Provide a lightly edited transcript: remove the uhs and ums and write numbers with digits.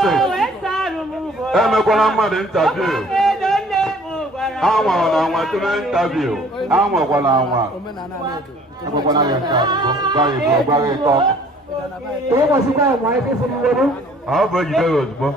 steeti emekwala mmadụ ntabiu anwa na anwa tụrụ ntabiu anwakwala anwa ekwekwala gị nke a gwa gị nke ọkụ ọ bụ ejide gị ozugbo